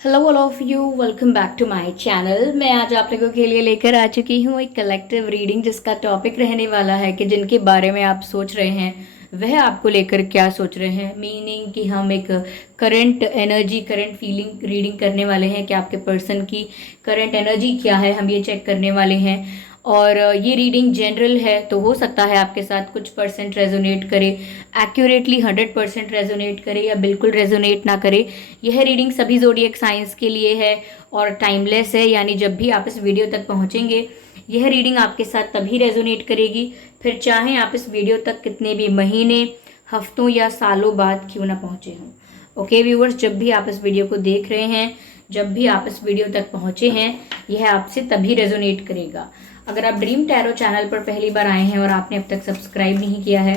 Hello all of you, welcome back to my channel. मैं आज आप लोगों के लिए लेकर आ चुकी हूँ एक कलेक्टिव रीडिंग जिसका टॉपिक रहने वाला है कि जिनके बारे में आप सोच रहे हैं वह आपको लेकर क्या सोच रहे हैं। मीनिंग कि हम एक current energy, current feeling reading करने वाले हैं कि आपके पर्सन की करंट एनर्जी क्या है, हम ये चेक करने वाले हैं। और ये रीडिंग जनरल है तो हो सकता है आपके साथ कुछ परसेंट रेजोनेट करे, एक्यूरेटली 100% रेजोनेट करे या बिल्कुल रेजोनेट ना करे। यह रीडिंग सभी जोडिएक साइंस के लिए है और टाइमलेस है, यानी जब भी आप इस वीडियो तक पहुंचेंगे यह रीडिंग आपके साथ तभी रेजोनेट करेगी, फिर चाहे आप इस वीडियो तक कितने भी महीने, हफ्तों या सालों बाद क्यों ना पहुंचे हों। ओके व्यूअर्स, जब भी आप इस वीडियो को देख रहे हैं, जब भी आप इस वीडियो तक पहुंचे हैं, यह आपसे तभी रेजोनेट करेगा। अगर आप ड्रीम टैरो चैनल पर पहली बार आए हैं और आपने अब तक सब्सक्राइब नहीं किया है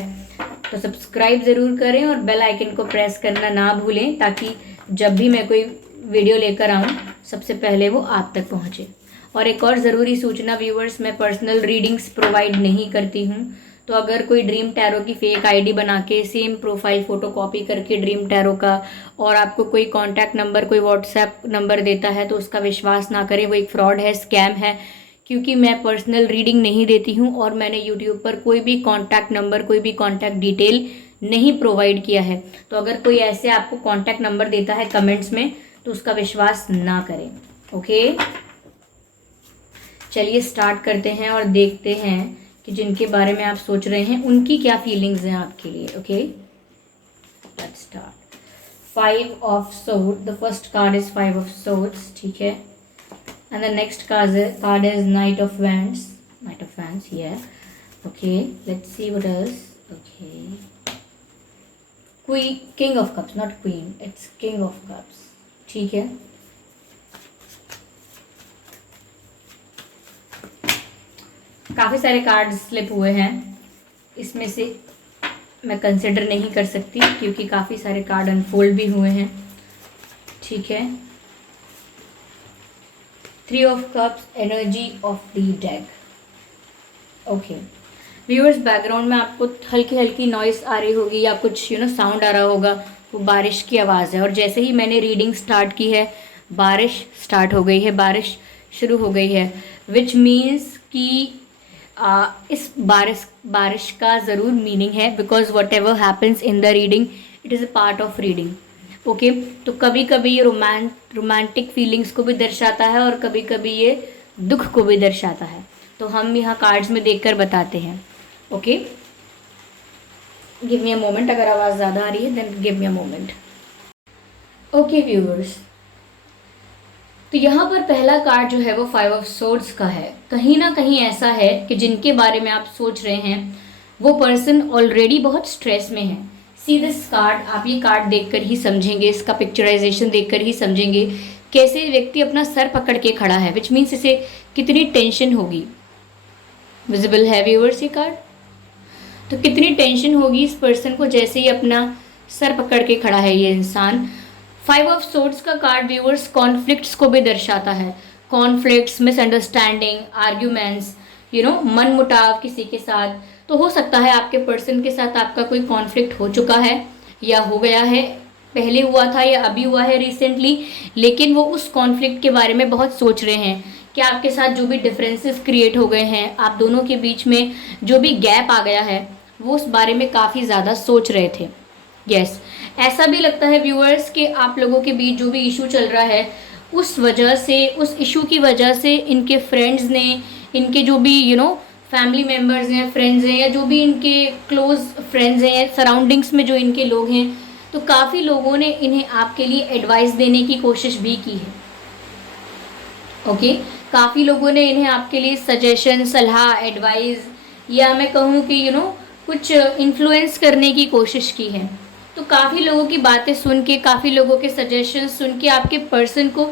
तो सब्सक्राइब ज़रूर करें और बेल आइकन को प्रेस करना ना भूलें, ताकि जब भी मैं कोई वीडियो लेकर आऊँ सबसे पहले वो आप तक पहुँचे। और एक और ज़रूरी सूचना व्यूअर्स, मैं पर्सनल रीडिंग्स प्रोवाइड नहीं करती हूँ। तो अगर कोई ड्रीम टैरो की फेक आईडी बना के सेम प्रोफाइल फ़ोटो कॉपी करके ड्रीम टैरो का और आपको कोई कॉन्टैक्ट नंबर, कोई व्हाट्सएप नंबर देता है तो उसका विश्वास ना करें, वो एक फ्रॉड है, स्कैम है। क्योंकि मैं पर्सनल रीडिंग नहीं देती हूँ और मैंने यूट्यूब पर कोई भी कॉन्टैक्ट नंबर, कोई भी कॉन्टैक्ट डिटेल नहीं प्रोवाइड किया है। तो अगर कोई ऐसे आपको कॉन्टैक्ट नंबर देता है कमेंट्स में तो उसका विश्वास ना करें। ओके, चलिए स्टार्ट करते हैं और देखते हैं कि जिनके बारे में आप सोच रहे हैं उनकी क्या फीलिंग्स हैं आपके लिए। Okay, let's start. 5 of sword, the first card is 5 of swords, ठीक है। And the next card is Knight of Wands. Knight of Wands, yeah. Okay, let's see what else. Okay. Queen, King of Cups, not Queen. It's King of Cups. ठीक है। काफ़ी सारे card slip हुए हैं, इसमें से मैं कंसिडर नहीं कर सकती क्योंकि काफ़ी सारे कार्ड अनफोल्ड भी हुए हैं, ठीक है। 3 of Cups, energy of the deck. Okay viewers, background में आपको हल्की हल्की नॉइस आ रही होगी या कुछ साउंड आ रहा होगा, वो बारिश की आवाज़ है। और जैसे ही मैंने रीडिंग स्टार्ट की है बारिश स्टार्ट हो गई है, बारिश शुरू हो गई है, विच मीन्स कि इस बारिश का ज़रूर मीनिंग है, because what ever happens in the reading it is a part of reading. Okay, तो कभी कभी ये रोमांटिक फीलिंग्स को भी दर्शाता है और कभी कभी ये दुख को भी दर्शाता है, तो हम यहाँ कार्ड्स में देखकर बताते हैं। Okay, give me a moment, अगर आवाज़ ज़्यादा आ रही है then give me a moment. Okay viewers, तो यहाँ पर पहला कार्ड जो है वो 5 ऑफ सोर्ड्स का है। कहीं ना कहीं ऐसा है कि जिनके बारे में आप सोच रहे हैं वो पर्सन ऑलरेडी बहुत स्ट्रेस में है। सी दिस कार्ड, आप ये कार्ड देखकर ही समझेंगे, इसका पिक्चराइजेशन देखकर ही समझेंगे कैसे व्यक्ति अपना सर पकड़ के खड़ा है, विच मीन्स इसे कितनी टेंशन होगी। विजिबल है व्यूअर्स ये कार्ड? तो कितनी टेंशन होगी इस पर्सन को जैसे ही अपना सर पकड़ के खड़ा है ये इंसान। 5 ऑफ सोर्ड्स का कार्ड व्यूअर्स कॉन्फ्लिक्ट्स को भी दर्शाता है। कॉन्फ्लिक्ट्स, मिसअंडरस्टैंडिंग, आर्ग्यूमेंट्स, मन मुटाव किसी के साथ। तो हो सकता है आपके पर्सन के साथ आपका कोई कॉन्फ्लिक्ट हो चुका है या हो गया है, पहले हुआ था या अभी हुआ है रिसेंटली, लेकिन वो उस कॉन्फ्लिक्ट के बारे में बहुत सोच रहे हैं कि आपके साथ जो भी डिफरेंसेस क्रिएट हो गए हैं, आप दोनों के बीच में जो भी गैप आ गया है, वो उस बारे में काफ़ी ज़्यादा सोच रहे थे। यस, ऐसा भी लगता है व्यूअर्स कि आप लोगों के बीच जो भी इशू चल रहा है उस वजह से, उस इशू की वजह से इनके फ्रेंड्स ने, इनके जो भी फैमिली मेम्बर्स हैं, फ्रेंड्स हैं, या जो भी इनके क्लोज फ्रेंड्स हैं, सराउंडिंग्स में जो इनके लोग हैं, तो काफ़ी लोगों ने इन्हें आपके लिए एडवाइस देने की कोशिश भी की है। ओके, काफ़ी लोगों ने इन्हें आपके लिए सजेशन, सलाह, एडवाइस, या मैं कहूँ कि कुछ इन्फ्लुएंस करने की कोशिश की है। तो काफ़ी लोगों की बातें सुन के, काफ़ी लोगों के सजेशन सुन के आपके पर्सन को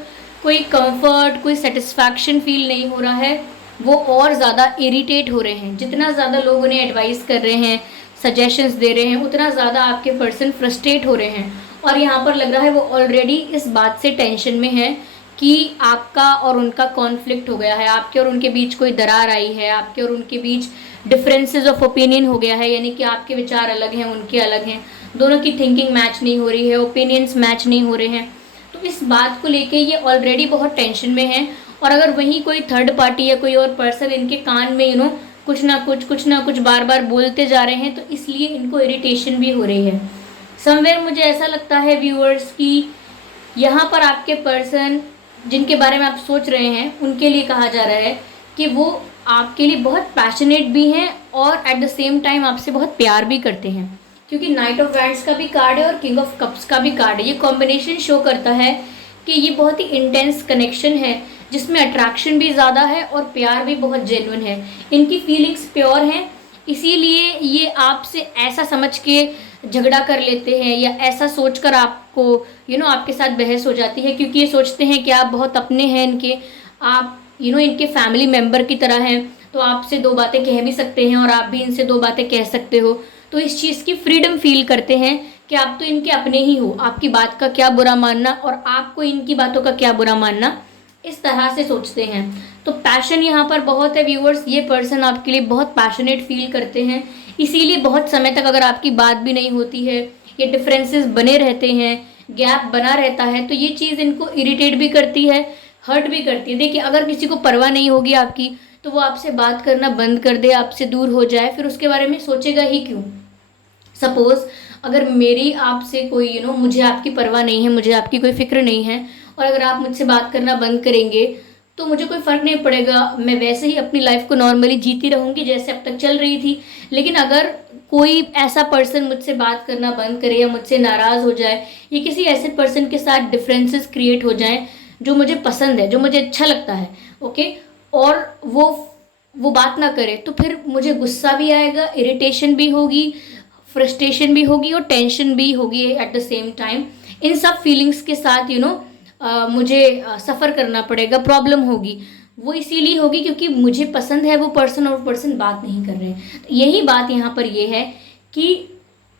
कोई कंफर्ट, कोई सेटिस्फैक्शन फील नहीं हो रहा है, वो और ज़्यादा इरिटेट हो रहे हैं। जितना ज़्यादा लोग उन्हें एडवाइस कर रहे हैं, सजेशंस दे रहे हैं, उतना ज़्यादा आपके पर्सन फ्रस्ट्रेट हो रहे हैं। और यहाँ पर लग रहा है वो ऑलरेडी इस बात से टेंशन में है कि आपका और उनका कॉन्फ्लिक्ट हो गया है, आपके और उनके बीच कोई दरार आई है, आपके और उनके बीच डिफरेंसेस ऑफ ओपिनियन हो गया है, यानी कि आपके विचार अलग हैं, उनके अलग हैं, दोनों की थिंकिंग मैच नहीं हो रही है, ओपिनियंस मैच नहीं हो रहे हैं। तो तो इस बात को लेके ये ऑलरेडी बहुत टेंशन में है, और अगर वहीं कोई थर्ड पार्टी या कोई और पर्सन इनके कान में कुछ ना कुछ बार बार बोलते जा रहे हैं, तो इसलिए इनको इरिटेशन भी हो रही है। समवेयर मुझे ऐसा लगता है व्यूअर्स कि यहाँ पर आपके पर्सन जिनके बारे में आप सोच रहे हैं उनके लिए कहा जा रहा है कि वो आपके लिए बहुत पैशनेट भी हैं और एट द सेम टाइम आपसे बहुत प्यार भी करते हैं, क्योंकि नाइट ऑफ वैंड्स का भी कार्ड है और किंग ऑफ कप्स का भी कार्ड है। ये कॉम्बिनेशन शो करता है कि ये बहुत ही इंटेंस कनेक्शन है जिसमें अट्रैक्शन भी ज़्यादा है और प्यार भी बहुत जेन्युइन है। इनकी फीलिंग्स प्योर हैं, इसीलिए ये आपसे ऐसा समझ के झगड़ा कर लेते हैं या ऐसा सोचकर आपको आपके साथ बहस हो जाती है, क्योंकि ये सोचते हैं कि आप बहुत अपने हैं इनके, आप इनके फैमिली मेम्बर की तरह हैं, तो आपसे दो बातें कह भी सकते हैं और आप भी इनसे दो बातें कह सकते हो। तो इस चीज़ की फ्रीडम फील करते हैं कि आप तो इनके अपने ही हो, आपकी बात का क्या बुरा मानना और आपको इनकी बातों का क्या बुरा मानना, इस तरह से सोचते हैं। तो पैशन यहाँ पर बहुत है व्यूअर्स, ये पर्सन आपके लिए बहुत पैशनेट फील करते हैं, इसीलिए बहुत समय तक अगर आपकी बात भी नहीं होती है, ये डिफरेंसेस बने रहते हैं, गैप बना रहता है, तो ये चीज़ इनको इरिटेट भी करती है, हर्ट भी करती है। देखिए, अगर किसी को परवाह नहीं होगी आपकी, तो वो आपसे बात करना बंद कर दे, आपसे दूर हो जाए, फिर उसके बारे में सोचेगा ही क्यों। सपोज़ अगर मेरी आपसे कोई मुझे आपकी परवाह नहीं है, मुझे आपकी कोई फिक्र नहीं है, और अगर आप मुझसे बात करना बंद करेंगे तो मुझे कोई फ़र्क नहीं पड़ेगा, मैं वैसे ही अपनी लाइफ को नॉर्मली जीती रहूँगी जैसे अब तक चल रही थी। लेकिन अगर कोई ऐसा पर्सन मुझसे बात करना बंद करे या मुझसे नाराज़ हो जाए या किसी ऐसे पर्सन के साथ डिफरेंसेस क्रिएट हो जाएं जो मुझे पसंद है, जो मुझे अच्छा लगता है, ओके, और वो बात ना करे, तो फिर मुझे गुस्सा भी आएगा, इरिटेशन भी होगी, फ्रस्ट्रेशन भी होगी और टेंशन भी होगी एट द सेम टाइम। इन सब फीलिंग्स के साथ मुझे सफ़र करना पड़ेगा, प्रॉब्लम होगी। वो इसीलिए होगी क्योंकि मुझे पसंद है वो पर्सन और वो पर्सन बात नहीं कर रहे हैं। तो यही बात यहाँ पर ये है कि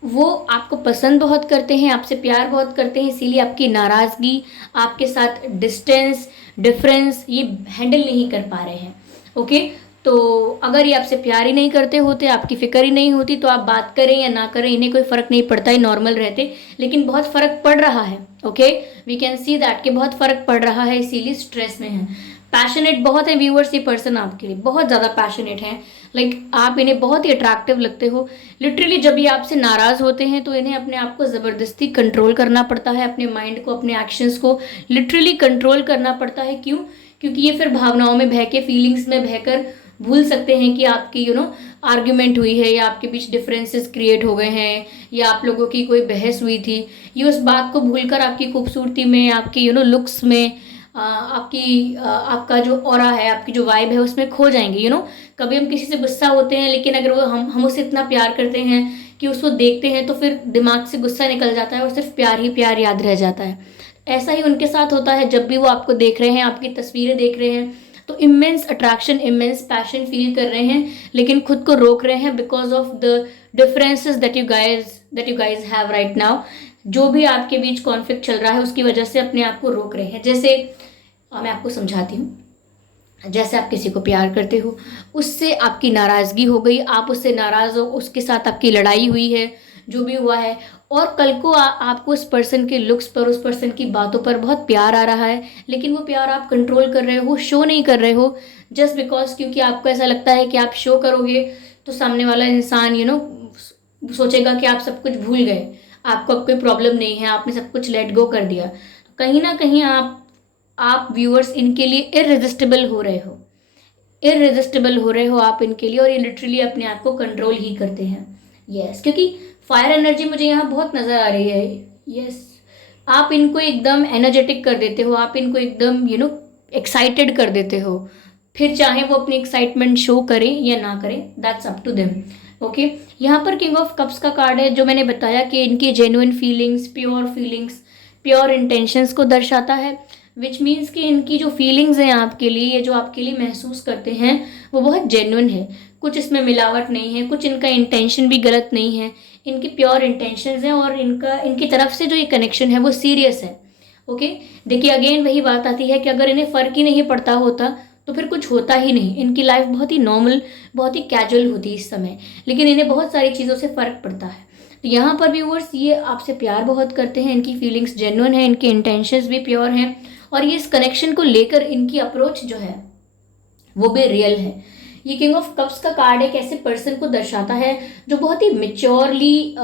वो आपको पसंद बहुत करते हैं, आपसे प्यार बहुत करते हैं, इसीलिए आपकी नाराज़गी, आपके साथ डिस्टेंस, डिफरेंस ये हैंडल नहीं कर पा रहे हैं, ओके। तो अगर ये आपसे प्यार ही नहीं करते होते, आपकी फ़िक्र ही नहीं होती, तो आप बात करें या ना करें इन्हें कोई फ़र्क नहीं पड़ता, ये नॉर्मल रहते। लेकिन बहुत फ़र्क पड़ रहा है, okay, we can see that कि बहुत फ़र्क पड़ रहा है, इसीलिए स्ट्रेस में है। पैशनेट बहुत है व्यूअर्स, ये पर्सन आपके लिए बहुत ज़्यादा पैशनेट हैं, लाइक आप इन्हें बहुत ही अट्रैक्टिव लगते हो। लिटरली जब ये आपसे नाराज़ होते हैं तो इन्हें अपने आप को ज़बरदस्ती कंट्रोल करना पड़ता है, अपने माइंड को, अपने एक्शंस को लिटरली कंट्रोल करना पड़ता है। क्यों? क्योंकि ये फिर भावनाओं में बह के, फीलिंग्स में बहकर भूल सकते हैं कि आपकी आर्ग्यूमेंट हुई है या आपके बीच डिफरेंसेस क्रिएट हो गए हैं या आप लोगों की कोई बहस हुई थी। ये उस बात को भूलकर आपकी खूबसूरती में, आपकी लुक्स में, आपका जो ऑरा है, आपकी जो वाइब है उसमें खो जाएंगे। कभी हम किसी से गुस्सा होते हैं, लेकिन अगर वो हम उससे इतना प्यार करते हैं कि उसको देखते हैं तो फिर दिमाग से गुस्सा निकल जाता है और सिर्फ प्यार ही प्यार याद रह जाता है। ऐसा ही उनके साथ होता है, जब भी वो आपको देख रहे हैं, आपकी तस्वीरें देख रहे हैं, तो immense attraction, immense passion feel कर रहे हैं, लेकिन खुद को रोक रहे हैं because of the differences that you guys have right now. जो भी आपके बीच कॉन्फ्लिक्ट चल रहा है उसकी वजह से अपने आप को रोक रहे हैं। जैसे मैं आपको समझाती हूँ, जैसे आप किसी को प्यार करते हो, उससे आपकी नाराज़गी हो गई, आप उससे नाराज़ हो, उसके साथ आपकी लड़ाई हुई है, जो भी हुआ है, और कल को आपको उस पर्सन के लुक्स पर, उस पर्सन की बातों पर बहुत प्यार आ रहा है, लेकिन वो प्यार आप कंट्रोल कर रहे हो, शो नहीं कर रहे हो, जस्ट बिकॉज क्योंकि आपको ऐसा लगता है कि आप शो करोगे तो सामने वाला इंसान सोचेगा कि आप सब कुछ भूल गए, आपको अब कोई प्रॉब्लम नहीं है, आपने सब कुछ लेट गो कर दिया। कहीं ना कहीं आप व्यूअर्स इनके लिए इररेजिस्टिबल हो रहे हो आप इनके लिए, और ये लिटरली अपने आप को कंट्रोल ही करते हैं। यस, क्योंकि फायर एनर्जी मुझे यहाँ बहुत नज़र आ रही है। यस, आप इनको एकदम एनर्जेटिक कर देते हो, आप इनको एकदम एक्साइटेड कर देते हो, फिर चाहे वो अपनी एक्साइटमेंट शो करें या ना करें, that's up to them, okay. यहाँ पर किंग ऑफ कप्स का कार्ड है, जो मैंने बताया कि इनकी जेन्युइन फीलिंग्स, प्योर इंटेंशंस को दर्शाता है, विच मीन्स कि इनकी जो फीलिंग्स हैं आपके लिए, ये जो आपके लिए महसूस करते हैं, वो बहुत जेन्युइन है, कुछ इसमें मिलावट नहीं है, कुछ इनका इंटेंशन भी गलत नहीं है, इनकी प्योर इंटेंशंस हैं, और इनकी तरफ से जो ये कनेक्शन है वो सीरियस है, ओके। देखिए, अगेन वही बात आती है कि अगर इन्हें फ़र्क ही नहीं पड़ता होता तो फिर कुछ होता ही नहीं, इनकी लाइफ बहुत ही नॉर्मल, बहुत ही कैजुअल होती इस समय, लेकिन इन्हें बहुत सारी चीज़ों से फ़र्क पड़ता है। तो यहाँ पर व्यूअर्स ये आपसे प्यार बहुत करते हैं, इनकी फीलिंग्स जेन्युइन है, इनके इंटेंशंस भी प्योर हैं, और ये इस कनेक्शन को लेकर इनकी अप्रोच जो है वो भी रियल है। ये किंग ऑफ कप्स का कार्ड एक ऐसे पर्सन को दर्शाता है जो बहुत ही मेच्योरली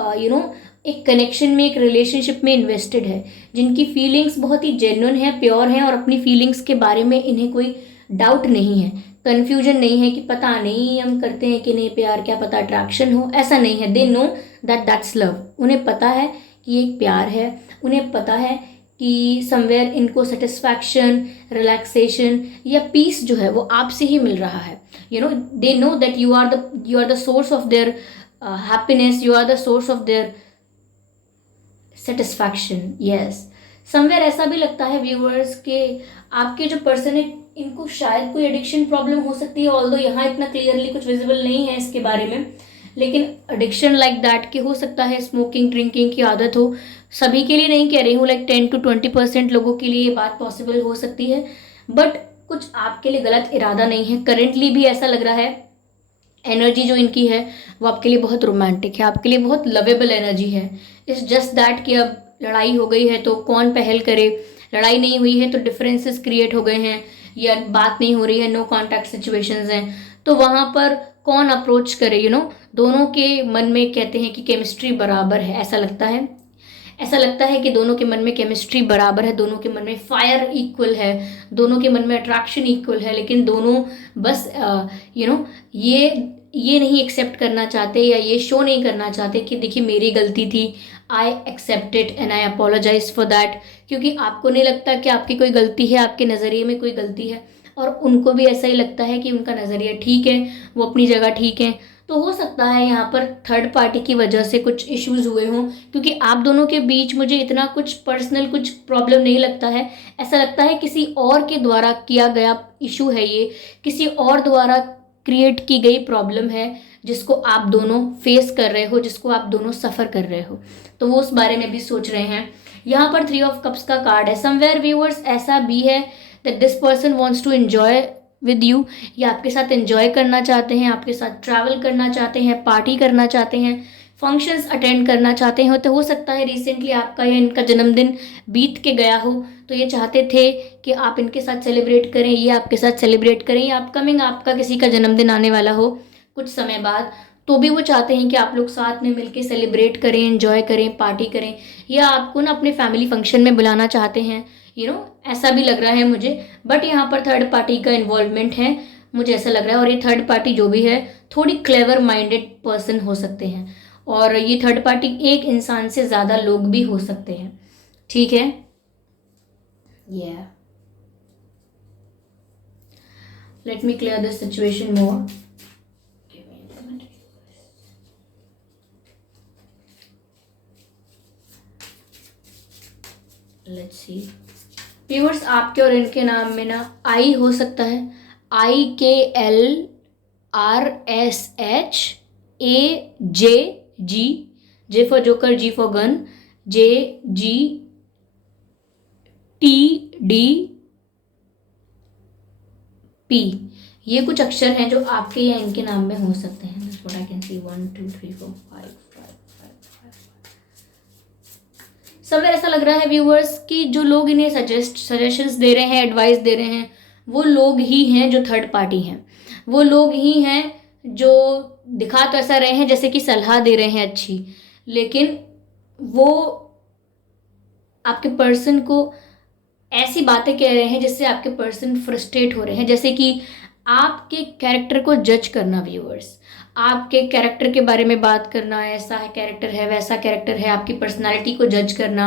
एक कनेक्शन में, एक रिलेशनशिप में इन्वेस्टेड है, जिनकी फीलिंग्स बहुत ही जेन्युइन है, प्योर है, और अपनी फीलिंग्स के बारे में इन्हें कोई डाउट नहीं है, कन्फ्यूजन नहीं है कि पता नहीं हम करते हैं कि नहीं प्यार, क्या पता अट्रैक्शन हो, ऐसा नहीं है। They know that that's love. उन्हें पता है कि ये एक प्यार है, उन्हें पता है कि समवेयर इनको सेटिस्फैक्शन, रिलैक्सेशन या पीस जो है वो आपसे ही मिल रहा है। They know that you are the source of their happiness, you are the source of their satisfaction. Yes, somewhere ऐसा भी लगता है व्यूअर्स के आपके जो पर्सन है इनको शायद कोई एडिक्शन प्रॉब्लम हो सकती है, ऑल्दो यहाँ इतना क्लियरली कुछ विजिबल नहीं है इसके बारे में, लेकिन एडिक्शन लाइक दैट की हो सकता है, स्मोकिंग ड्रिंकिंग की आदत हो। सभी के लिए नहीं कह रही हूँ, लाइक 10 to 20% लोगों के लिए ये बात पॉसिबल हो सकती है, बट कुछ आपके लिए गलत इरादा नहीं है। करेंटली भी ऐसा लग रहा है एनर्जी जो इनकी है वो आपके लिए बहुत रोमांटिक है, आपके लिए बहुत लवेबल एनर्जी है। इट्स जस्ट दैट कि अब लड़ाई हो गई है तो कौन पहल करे, लड़ाई नहीं हुई है तो डिफरेंसेस क्रिएट हो गए हैं, या बात नहीं हो रही है, नो कॉन्टैक्ट सिचुएशंस हैं, तो वहाँ पर कौन अप्रोच करे। दोनों के मन में कहते हैं कि केमिस्ट्री बराबर है, ऐसा लगता है कि दोनों के मन में केमिस्ट्री बराबर है, दोनों के मन में फायर इक्वल है, दोनों के मन में अट्रैक्शन इक्वल है, लेकिन दोनों बस ये नहीं एक्सेप्ट करना चाहते या ये शो नहीं करना चाहते कि देखिए मेरी गलती थी, I accept it and I apologise for that. क्योंकि आपको नहीं लगता कि आपकी कोई गलती है, आपके नज़रिए में कोई गलती है, और उनको भी ऐसा ही लगता है कि उनका नज़रिया ठीक है, वो अपनी जगह ठीक है। तो हो सकता है यहाँ पर थर्ड पार्टी की वजह से कुछ इश्यूज हुए हों, क्योंकि आप दोनों के बीच मुझे इतना कुछ पर्सनल कुछ प्रॉब्लम नहीं लगता है। ऐसा लगता है किसी और के द्वारा किया गया इशू है, ये किसी और द्वारा क्रिएट की गई प्रॉब्लम है जिसको आप दोनों फेस कर रहे हो, जिसको आप दोनों सफ़र कर रहे हो, तो वो उस बारे में भी सोच रहे हैं। यहाँ पर 3 ऑफ कप्स का कार्ड है। समवेयर व्यूअर्स ऐसा भी है that this person wants to enjoy with you, या आपके साथ एंजॉय करना चाहते हैं, आपके साथ ट्रैवल करना चाहते हैं, पार्टी करना चाहते हैं, फंक्शंस अटेंड करना चाहते हैं। तो हो सकता है रिसेंटली आपका या इनका जन्मदिन बीत के गया हो, तो ये चाहते थे कि आप इनके साथ सेलिब्रेट करें, ये आपके साथ सेलिब्रेट करें, या अपकमिंग आपका किसी का जन्मदिन आने वाला हो कुछ समय बाद, तो भी वो चाहते हैं कि आप लोग साथ में मिलके सेलिब्रेट करें, एंजॉय करें, पार्टी करें, या आपको ना अपने फैमिली फंक्शन में बुलाना चाहते हैं। ऐसा भी लग रहा है मुझे, बट यहाँ पर थर्ड पार्टी का इन्वॉल्वमेंट है, मुझे ऐसा लग रहा है। और ये थर्ड पार्टी जो भी है थोड़ी क्लेवर माइंडेड पर्सन हो सकते हैं, और ये थर्ड पार्टी एक इंसान से ज़्यादा लोग भी हो सकते हैं। ठीक है, let me clear this situation more. Let's see viewers, आपके और इनके नाम में ना आई हो सकता है, IKLRSHAJG, J for joker, G for gun, JGTDP। ये कुछ अक्षर हैं जो आपके या इनके नाम में हो सकते हैं। That's what I can see. 1 2 3 4 5 5 5। सब ऐसा लग रहा है व्यूअर्स कि जो लोग इन्हें सजेशंस दे रहे हैं, एडवाइस दे रहे हैं, वो लोग ही हैं जो थर्ड पार्टी हैं, वो लोग ही हैं जो दिखा तो ऐसा रहे हैं जैसे कि सलाह दे रहे हैं अच्छी, लेकिन वो आपके पर्सन को ऐसी बातें कह रहे हैं जिससे आपके पर्सन फ्रस्ट्रेट हो रहे हैं। जैसे कि आपके कैरेक्टर को जज करना व्यूअर्स, आपके कैरेक्टर के बारे में बात करना, ऐसा है कैरेक्टर है, वैसा कैरेक्टर है, आपकी पर्सनालिटी को जज करना,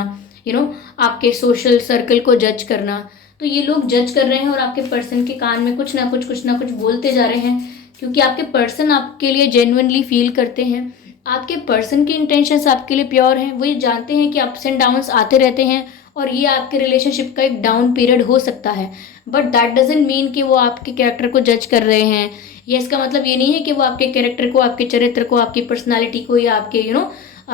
आपके सोशल सर्कल को जज करना। तो ये लोग जज कर रहे हैं और आपके पर्सन के कान में कुछ ना कुछ बोलते जा रहे हैं, क्योंकि आपके पर्सन आपके लिए जेन्युइनली फील करते हैं, आपके पर्सन की इंटेंशंस आपके लिए प्योर हैं। वो ये जानते हैं कि अप्स एंड डाउन्स आते रहते हैं और ये आपके रिलेशनशिप का एक डाउन पीरियड हो सकता है, बट दैट डजंट मीन कि वो आपके कैरेक्टर को जज कर रहे हैं। ये इसका मतलब ये नहीं है कि वो आपके कैरेक्टर को, आपके चरित्र को, आपकी पर्सनालिटी को या आपके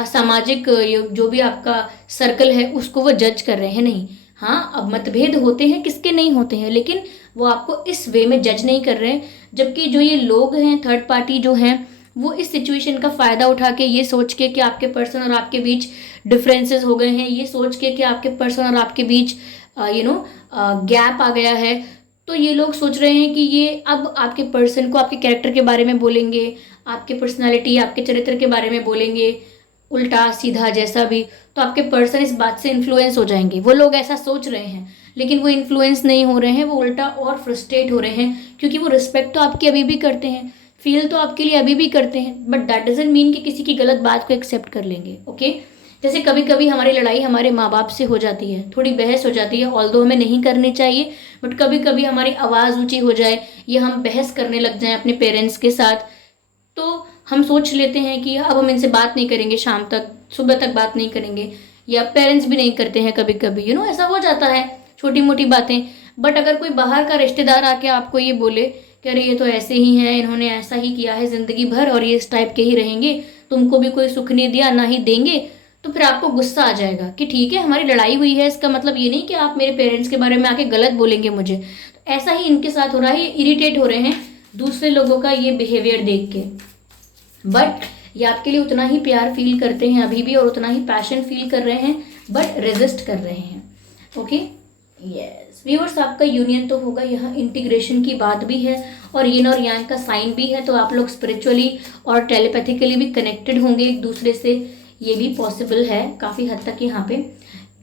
सामाजिक जो भी आपका सर्कल है उसको वो जज कर रहे हैं, नहीं। हाँ, अब मतभेद होते हैं, किसके नहीं होते हैं, लेकिन वो आपको इस वे में जज नहीं कर रहे हैं। जबकि जो ये लोग हैं थर्ड पार्टी जो हैं, वो इस सिचुएशन का फ़ायदा उठा के, ये सोच के कि आपके पर्सन और आपके बीच डिफरेंसेस हो गए हैं, ये सोच के कि आपके पर्सन और आपके बीच गैप आ गया है, तो ये लोग सोच रहे हैं कि ये अब आपके पर्सन को आपके कैरेक्टर के बारे में बोलेंगे, आपके पर्सनालिटी, आपके चरित्र के बारे में बोलेंगे, उल्टा सीधा जैसा भी। तो आपके पर्सन इस बात से इन्फ्लुएंस हो जाएंगे। वो लोग ऐसा सोच रहे हैं, लेकिन वो इन्फ्लुएंस नहीं हो रहे हैं, वो उल्टा और फ्रस्ट्रेट हो रहे हैं, क्योंकि वो रिस्पेक्ट तो आपकी अभी भी करते हैं, फील तो आपके लिए अभी भी करते हैं, बट दैट डजंट मीन कि किसी की गलत बात को एक्सेप्ट कर लेंगे। ओके, जैसे कभी कभी हमारी लड़ाई हमारे माँ बाप से हो जाती है, थोड़ी बहस हो जाती है, ऑल्दो हमें नहीं करनी चाहिए, बट कभी कभी हमारी आवाज़ ऊंची हो जाए या हम बहस करने लग जाएं अपने पेरेंट्स के साथ, तो हम सोच लेते हैं कि अब हम इनसे बात नहीं करेंगे, शाम तक सुबह तक बात नहीं करेंगे, या पेरेंट्स भी नहीं करते हैं कभी कभी, ऐसा हो जाता है, छोटी मोटी बातें। बट अगर कोई बाहर का रिश्तेदार आके आपको ये बोले कि अरे ये तो ऐसे ही हैं, इन्होंने ऐसा ही किया है ज़िंदगी भर और ये इस टाइप के ही रहेंगे, तुमको भी कोई सुख नहीं दिया, ना ही देंगे, तो फिर आपको गुस्सा आ जाएगा कि ठीक है हमारी लड़ाई हुई है, इसका मतलब ये नहीं कि आप मेरे पेरेंट्स के बारे में आके गलत बोलेंगे मुझे। तो ऐसा ही इनके साथ हो रहा है, इरिटेट हो रहे हैं दूसरे लोगों का ये बिहेवियर देख के, बट ये आपके लिए उतना ही प्यार फील करते हैं अभी भी और उतना ही पैशन फील कर रहे हैं, बट रेजिस्ट कर रहे हैं। ओके, यस व्यूअर्स, आपका यूनियन तो होगा, यहाँ इंटीग्रेशन की बात भी है और यिन और यांग का साइन भी है, तो आप लोग स्पिरिचुअली और टेलीपैथिकली भी कनेक्टेड होंगे एक दूसरे से, ये भी पॉसिबल है काफ़ी हद तक यहाँ पे।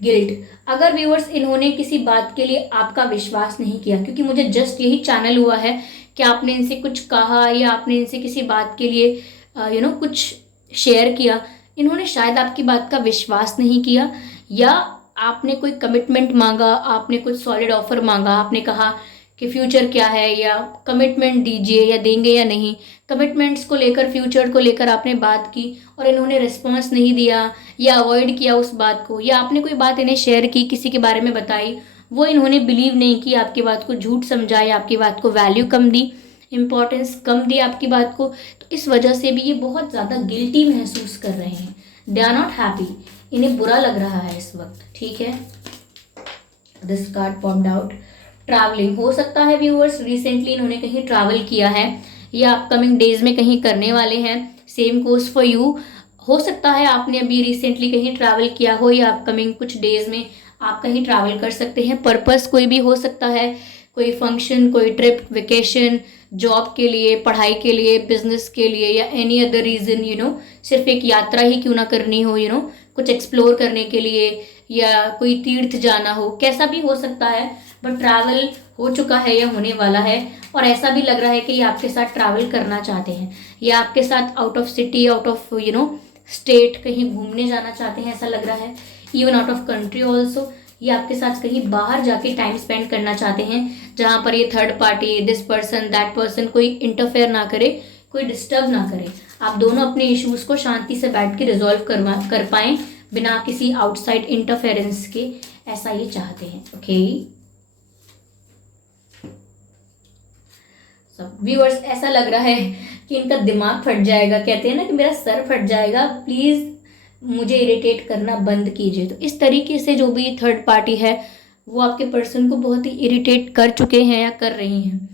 गिल्ट, अगर व्यूअर्स इन्होंने किसी बात के लिए आपका विश्वास नहीं किया, क्योंकि मुझे जस्ट यही चैनल हुआ है कि आपने इनसे कुछ कहा या आपने इनसे किसी बात के लिए कुछ शेयर किया, इन्होंने शायद आपकी बात का विश्वास नहीं किया, या आपने कोई कमिटमेंट मांगा, आपने कुछ सॉलिड ऑफर मांगा, आपने कहा कि फ्यूचर क्या है या कमिटमेंट दीजिए या देंगे या नहीं, कमिटमेंट्स को लेकर, फ्यूचर को लेकर आपने बात की और इन्होंने रिस्पॉन्स नहीं दिया या अवॉइड किया उस बात को, या आपने कोई बात इन्हें शेयर की, किसी के बारे में बताई, वो इन्होंने बिलीव नहीं की, आपकी बात को झूठ समझा या आपकी बात को वैल्यू कम दी, इम्पॉर्टेंस कम दी आपकी बात को, तो इस वजह से भी ये बहुत ज़्यादा गिल्टी महसूस कर रहे हैं, दे आर नॉट हैप्पी, इन्हें बुरा लग रहा है इस वक्त। ठीक है, this card popped out. Travelling, हो सकता है व्यूअर्स रिसेंटली इन्होंने कहीं ट्रैवल किया है या अपकमिंग डेज में कहीं करने वाले हैं, सेम गोज फॉर यू। हो सकता है आपने अभी रिसेंटली कहीं ट्रैवल किया हो या अपकमिंग कुछ डेज में आप कहीं ट्रैवल कर सकते हैं, पर्पस कोई भी हो सकता है, कोई फंक्शन, कोई ट्रिप, वेकेशन, जॉब के लिए, पढ़ाई के लिए, बिजनेस के लिए या एनी अदर रीज़न, सिर्फ एक यात्रा ही क्यों ना करनी हो, कुछ एक्सप्लोर करने के लिए या कोई तीर्थ जाना हो, कैसा भी हो सकता है, बट ट्रैवल हो चुका है या होने वाला है, और ऐसा भी लग रहा है कि ये आपके साथ ट्रैवल करना चाहते हैं या आपके साथ out of city, out of state कहीं घूमने जाना चाहते हैं, ऐसा लग रहा है, even out of country also, ये आपके साथ कहीं बाहर जाके टाइम स्पेंड करना चाहते हैं, जहाँ पर ये third party, this person, that person कोई इंटरफेयर ना करे, कोई डिस्टर्ब ना करे, आप दोनों अपने इश्यूज को शांति से बैठ के रिजॉल्व कर पाएं बिना किसी आउटसाइड इंटरफेरेंस के, ऐसा ये चाहते हैं। ओके सब व्यूअर्स, ऐसा लग रहा है कि इनका दिमाग फट जाएगा, कहते हैं ना कि मेरा सर फट जाएगा, प्लीज़ मुझे इरिटेट करना बंद कीजिए। तो इस तरीके से जो भी थर्ड पार्टी है वो आपके पर्सन को बहुत ही इरिटेट कर चुके हैं या कर रही हैं।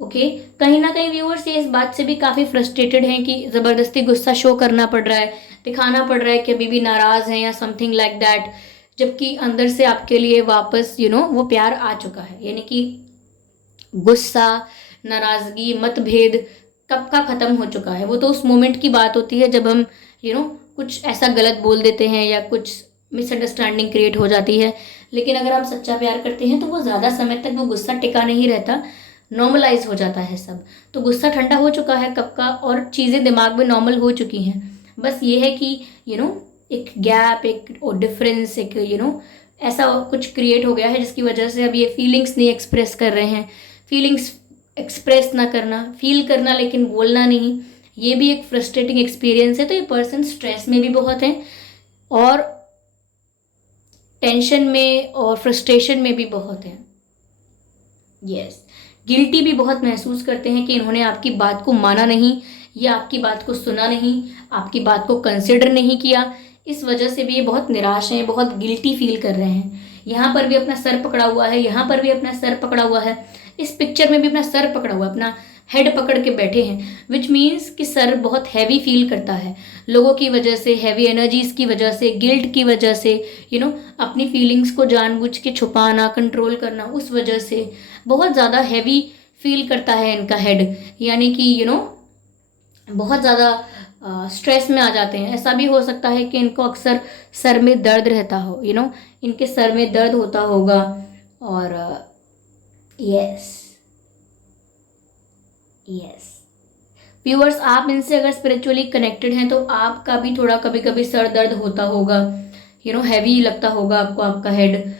ओके, कहीं ना कहीं व्यूअर्स ये इस बात से भी काफ़ी फ्रस्ट्रेटेड हैं कि ज़बरदस्ती गुस्सा शो करना पड़ रहा है, दिखाना पड़ रहा है कि अभी भी नाराज़ हैं या समथिंग लाइक दैट, जबकि अंदर से आपके लिए वापस वो प्यार आ चुका है, यानी कि गुस्सा, नाराज़गी, मतभेद कब का ख़त्म हो चुका है। वो तो उस मोमेंट की बात होती है जब हम कुछ ऐसा गलत बोल देते हैं या कुछ मिसअंडरस्टैंडिंग क्रिएट हो जाती है, लेकिन अगर हम सच्चा प्यार करते हैं तो वो ज़्यादा समय तक वो गुस्सा टिका नहीं रहता, नॉर्मलाइज हो जाता है सब। तो गुस्सा ठंडा हो चुका है कब का और चीज़ें दिमाग में नॉर्मल हो चुकी हैं, बस ये है कि एक गैप, एक डिफरेंस, एक ऐसा कुछ क्रिएट हो गया है जिसकी वजह से अब ये फीलिंग्स नहीं एक्सप्रेस कर रहे हैं। फीलिंग्स एक्सप्रेस ना करना, फील करना लेकिन बोलना नहीं, ये भी एक फ्रस्ट्रेटिंग एक्सपीरियंस है। तो ये पर्सन स्ट्रेस में भी बहुत हैं और टेंशन में और फ्रस्ट्रेशन में भी बहुत हैं। यस, गिल्टी भी बहुत महसूस करते हैं कि इन्होंने आपकी बात को माना नहीं या आपकी बात को सुना नहीं, आपकी बात को कंसिडर नहीं किया। इस वजह से भी ये बहुत निराश हैं, बहुत गिल्टी फील कर रहे हैं। यहाँ पर भी अपना सर पकड़ा हुआ है, यहाँ पर भी अपना सर पकड़ा हुआ है, इस पिक्चर में भी अपना सर पकड़ा हुआ है, अपना हेड पकड़ के बैठे हैं, विच मीन्स कि सर बहुत हैवी फील करता है लोगों की वजह से, हैवी एनर्जीज की वजह से, गिल्ट की वजह से, अपनी फीलिंग्स को जानबूझ के छुपाना, कंट्रोल करना, उस वजह से बहुत ज़्यादा हैवी फील करता है इनका हेड। यानी कि बहुत ज़्यादा स्ट्रेस में आ जाते हैं। ऐसा भी हो सकता है कि इनको अक्सर सर में दर्द रहता हो, इनके सर में दर्द होता होगा। और यस यस व्यूअर्स, आप इनसे अगर स्पिरिचुअली कनेक्टेड हैं तो आपका भी थोड़ा कभी कभी सर दर्द होता होगा, हैवी लगता होगा आपको, आपका हेड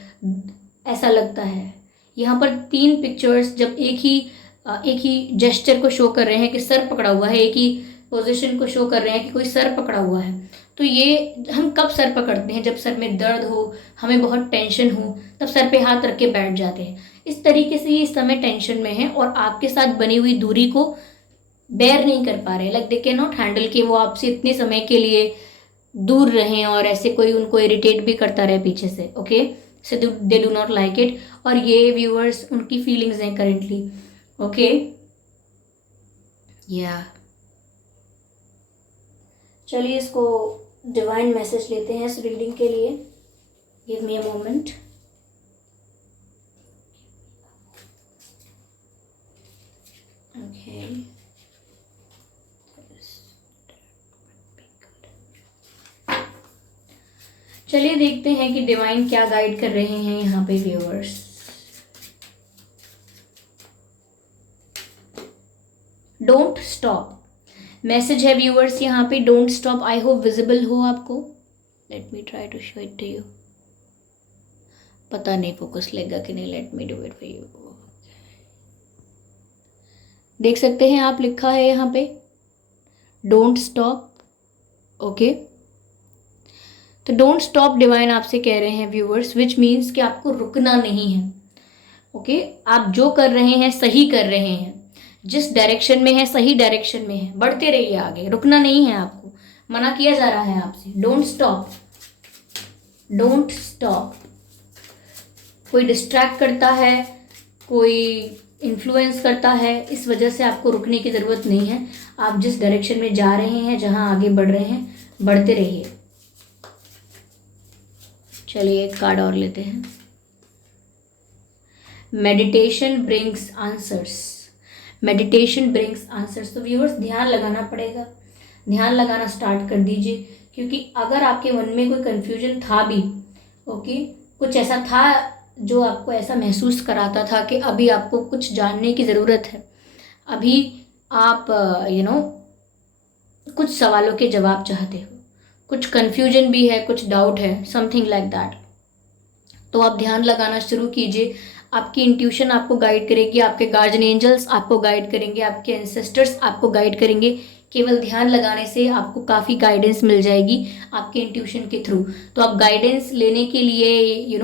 ऐसा लगता है। यहाँ पर 3 पिक्चर्स जब एक ही जेस्चर को शो कर रहे हैं कि सर पकड़ा हुआ है, एक ही पोजीशन को शो कर रहे हैं कि कोई सर पकड़ा हुआ है। तो ये हम कब सर पकड़ते हैं? जब सर में दर्द हो, हमें बहुत टेंशन हो, तब सर पे हाथ रख के बैठ जाते हैं। इस तरीके से ये इस समय टेंशन में है और आपके साथ बनी हुई दूरी को बेयर नहीं कर पा रहे, like they can not handle कि वो आपसे इतने समय के लिए दूर रहें और ऐसे कोई उनको इरिटेट भी करता रहे पीछे से। Okay, so they do not like it. और ये व्यूअर्स उनकी फीलिंग्स हैं करेंटली। ओके, या चलिए इसको डिवाइन मैसेज लेते हैं इस रीडिंग के लिए। Give me a moment. Okay, चलिए देखते हैं कि डिवाइन क्या गाइड कर रहे हैं यहाँ पे व्यूअर्स। डोंट स्टॉप मैसेज है व्यूअर्स यहाँ पे, don't stop. I hope visible हो आपको। Let me try to show it to you. पता नहीं फोकस लेगा कि नहीं, let me do it for you. देख सकते हैं आप, लिखा है यहाँ पे डोंट स्टॉप। ओके, तो डोंट स्टॉप डिवाइन आपसे कह रहे हैं व्यूअर्स, विच मीन्स कि आपको रुकना नहीं है। ओके, आप जो कर रहे हैं सही कर रहे हैं, जिस डायरेक्शन में है सही डायरेक्शन में है, बढ़ते रहिए आगे, रुकना नहीं है आपको। मना किया जा रहा है आपसे, डोंट स्टॉप, डोंट स्टॉप। कोई डिस्ट्रैक्ट करता है, कोई इन्फ्लुएंस करता है, इस वजह से आपको रुकने की ज़रूरत नहीं है। आप जिस डायरेक्शन में जा रहे हैं, जहां आगे बढ़ रहे हैं, बढ़ते रहिए। चलिए एक कार्ड और लेते हैं। Meditation brings answers, meditation brings answers. तो व्यूअर्स ध्यान लगाना पड़ेगा, ध्यान लगाना स्टार्ट कर दीजिए, क्योंकि अगर आपके मन में कोई कंफ्यूजन था भी, ओके, कुछ ऐसा था जो आपको ऐसा महसूस कराता था कि अभी आपको कुछ जानने की ज़रूरत है, अभी आप कुछ सवालों के जवाब चाहते हो, कुछ कंफ्यूजन भी है, कुछ डाउट है, समथिंग लाइक दैट, तो आप ध्यान लगाना शुरू कीजिए। आपकी इंट्यूशन आपको गाइड करेगी, आपके गार्जियन एंजल्स आपको गाइड करेंगे, आपके एंसेस्टर्स आपको गाइड करेंगे। केवल ध्यान लगाने से आपको काफ़ी गाइडेंस मिल जाएगी आपके इंट्यूशन के थ्रू। तो आप गाइडेंस लेने के लिए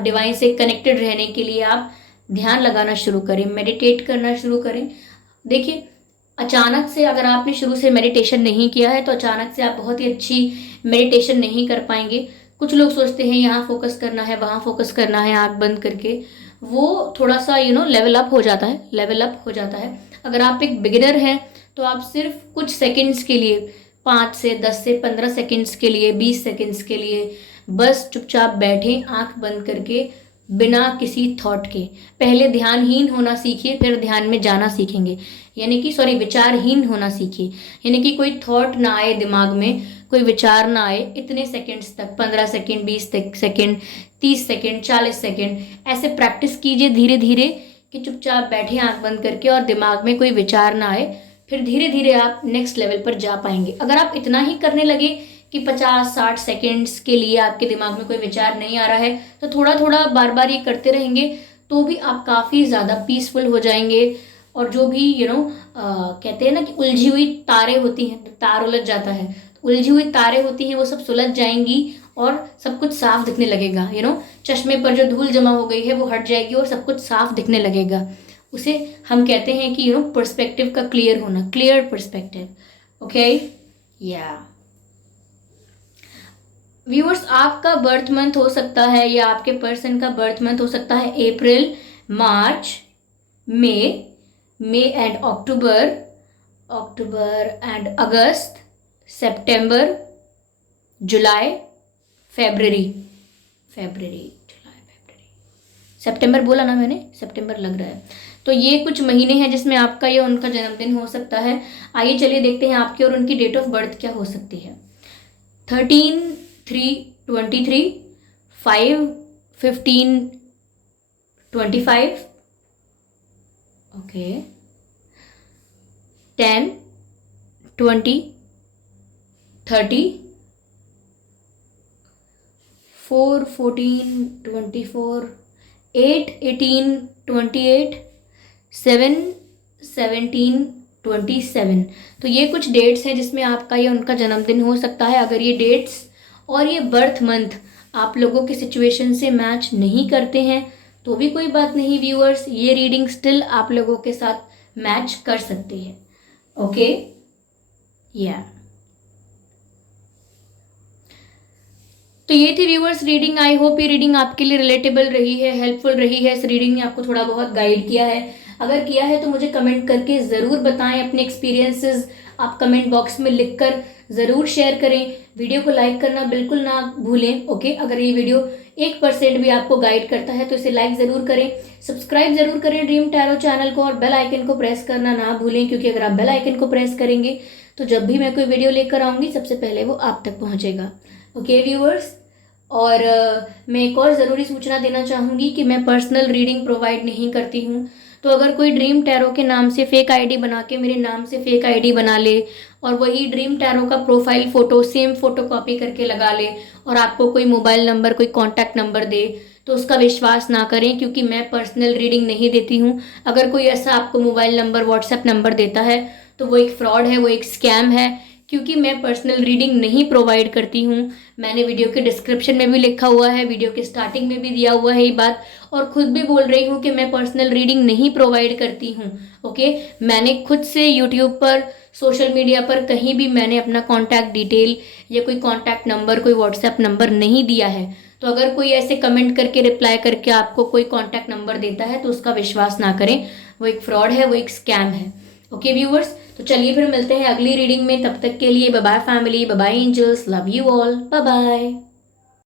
डिवाइन से कनेक्टेड रहने के लिए आप ध्यान लगाना शुरू करें, मेडिटेट करना शुरू करें। देखिए, अचानक से अगर आपने शुरू से मेडिटेशन नहीं किया है तो अचानक से आप बहुत ही अच्छी मेडिटेशन नहीं कर पाएंगे। कुछ लोग सोचते हैं यहाँ फोकस करना है, वहाँ फोकस करना है, आँख बंद करके, वो थोड़ा सा लेवल अप हो जाता है, लेवल अप हो जाता है। अगर आप एक बिगिनर हैं तो आप सिर्फ कुछ सेकंड्स के लिए, 5 से 10 से 15 सेकंड्स के लिए, 20 सेकंड्स के लिए बस चुपचाप बैठें आँख बंद करके, बिना किसी थॉट के। पहले ध्यानहीन होना सीखिए, फिर ध्यान में जाना सीखेंगे। यानी कि विचारहीन होना सीखिए, यानी कि कोई थॉट ना आए दिमाग में, कोई विचार ना आए इतने सेकंड्स तक, 15 सेकंड, 20 सेकंड, 30 सेकंड, 40 सेकंड, ऐसे प्रैक्टिस कीजिए धीरे धीरे कि चुपचाप बैठे आंख बंद करके और दिमाग में कोई विचार ना आए। फिर धीरे धीरे आप नेक्स्ट लेवल पर जा पाएंगे। अगर आप इतना ही करने लगे कि 50-60 सेकेंड्स के लिए आपके दिमाग में कोई विचार नहीं आ रहा है, तो थोड़ा थोड़ा बार बार ये करते रहेंगे तो भी आप काफ़ी ज़्यादा पीसफुल हो जाएंगे। और जो भी कहते हैं ना कि उलझी हुई तारें होती हैं, तार उलझ जाता है, तो उलझी हुई तारें होती हैं वो सब सुलझ जाएंगी और सब कुछ साफ दिखने लगेगा। चश्मे पर जो धूल जमा हो गई है वो हट जाएगी और सब कुछ साफ दिखने लगेगा। उसे हम कहते हैं कि पर्सपेक्टिव का क्लियर होना, क्लियर पर्सपेक्टिव। ओके, या व्यूअर्स, आपका बर्थ मंथ हो सकता है या आपके पर्सन का बर्थ मंथ हो सकता है अप्रैल, मार्च, मई, May and October and August, September, July, February, सितंबर बोला ना मैंने, सितंबर लग रहा है। तो ये कुछ महीने हैं जिसमें आपका या उनका जन्मदिन हो सकता है। आइए चलिए देखते हैं आपकी और उनकी डेट ऑफ बर्थ क्या हो सकती है। 13/3/23, 5/15/25, ओके, 10/20/30, 4/14/24, 8/18/28, 7/17/27। तो ये कुछ डेट्स हैं जिसमें आपका या उनका जन्मदिन हो सकता है। अगर ये डेट्स और ये बर्थ मंथ आप लोगों की सिचुएशन से मैच नहीं करते हैं तो भी कोई बात नहीं व्यूअर्स, ये रीडिंग स्टिल आप लोगों के साथ मैच कर सकती है। ओके, या तो ये थी व्यूअर्स रीडिंग। आई होप ये रीडिंग आपके लिए रिलेटेबल रही है, हेल्पफुल रही है। इस रीडिंग ने आपको थोड़ा बहुत गाइड किया है। अगर किया है तो मुझे कमेंट करके ज़रूर बताएं अपने एक्सपीरियंसेस। आप कमेंट बॉक्स में लिखकर ज़रूर शेयर करें। वीडियो को लाइक करना बिल्कुल ना भूलें। ओके, अगर ये वीडियो 1% भी आपको गाइड करता है तो इसे लाइक ज़रूर करें, सब्सक्राइब ज़रूर करें ड्रीम टैरो चैनल को, और बेल आइकन को प्रेस करना ना भूलें, क्योंकि अगर आप बेल आइकन को प्रेस करेंगे तो जब भी मैं कोई वीडियो लेकर आऊँगी सबसे पहले वो आप तक पहुँचेगा। ओके व्यूअर्स, और मैं एक और ज़रूरी सूचना देना चाहूँगी कि मैं पर्सनल रीडिंग प्रोवाइड नहीं करती हूँ। तो अगर कोई ड्रीम टैरो के नाम से फेक आईडी बना के मेरे नाम से फेक आईडी बना ले और वही ड्रीम टैरो का profile photo same photo copy करके लगा ले और आपको कोई मोबाइल नंबर, कोई कॉन्टैक्ट नंबर दे, तो उसका विश्वास ना करें, क्योंकि मैं पर्सनल रीडिंग नहीं देती हूँ। अगर कोई ऐसा आपको मोबाइल नंबर, व्हाट्सएप नंबर देता है तो वो एक फ्रॉड है, वो एक स्कैम है, क्योंकि मैं पर्सनल रीडिंग नहीं प्रोवाइड करती हूँ। मैंने वीडियो के डिस्क्रिप्शन में भी लिखा हुआ है, वीडियो के स्टार्टिंग में भी दिया हुआ है ये बात, और खुद भी बोल रही हूँ कि मैं पर्सनल रीडिंग नहीं प्रोवाइड करती हूँ। ओके, मैंने खुद से यूट्यूब पर, सोशल मीडिया पर कहीं भी मैंने अपना कॉन्टैक्ट डिटेल या कोई कॉन्टैक्ट नंबर, कोई व्हाट्सएप नंबर नहीं दिया है। तो अगर कोई ऐसे कमेंट करके, रिप्लाई करके आपको कोई कॉन्टैक्ट नंबर देता है तो उसका विश्वास ना करें, वो एक फ्रॉड है, वो एक स्कैम है। ओके व्यूअर्स, तो चलिए फिर मिलते हैं अगली रीडिंग में। तब तक के लिए bye bye family, bye bye angels, love you all, bye bye.